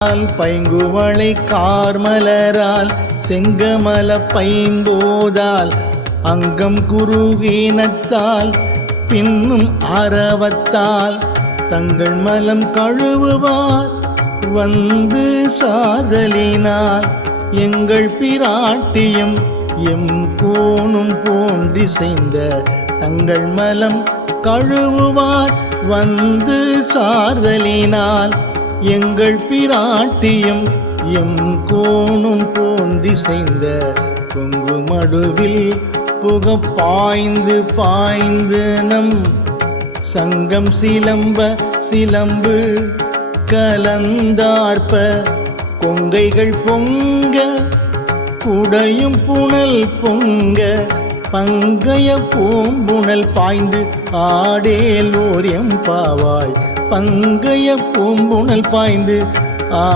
பைங்குவளை கார்மலரால் செங்கமல பைம்போதால் அங்கம் குருகீனத்தால் பின்னும் ஆரவத்தால் தங்கள் மலம் கழுவுவார் வந்து சாதலினால் எங்கள் பிராட்டியும் எம் கோணும் போன்றிசைந்த தங்கள் மலம் கழுவுவார் வந்து சார்தலினால். எங்கள் பிராட்டியும் எம் கோணும் போன்றிசைந்த கொங்கு மடுவில் புக பாய்ந்து பாய்ந்து நம் சங்கம் சிலம்ப சிலம்பு கலந்தார்ப்ப கொங்கைகள் பொங்க குடையும் புனல் பொங்க பங்கைய பூம்புணல் பாய்ந்து ஆடேல் ஓரியம் பாவாய். பங்கைய பூம்புணல் பாய்ந்து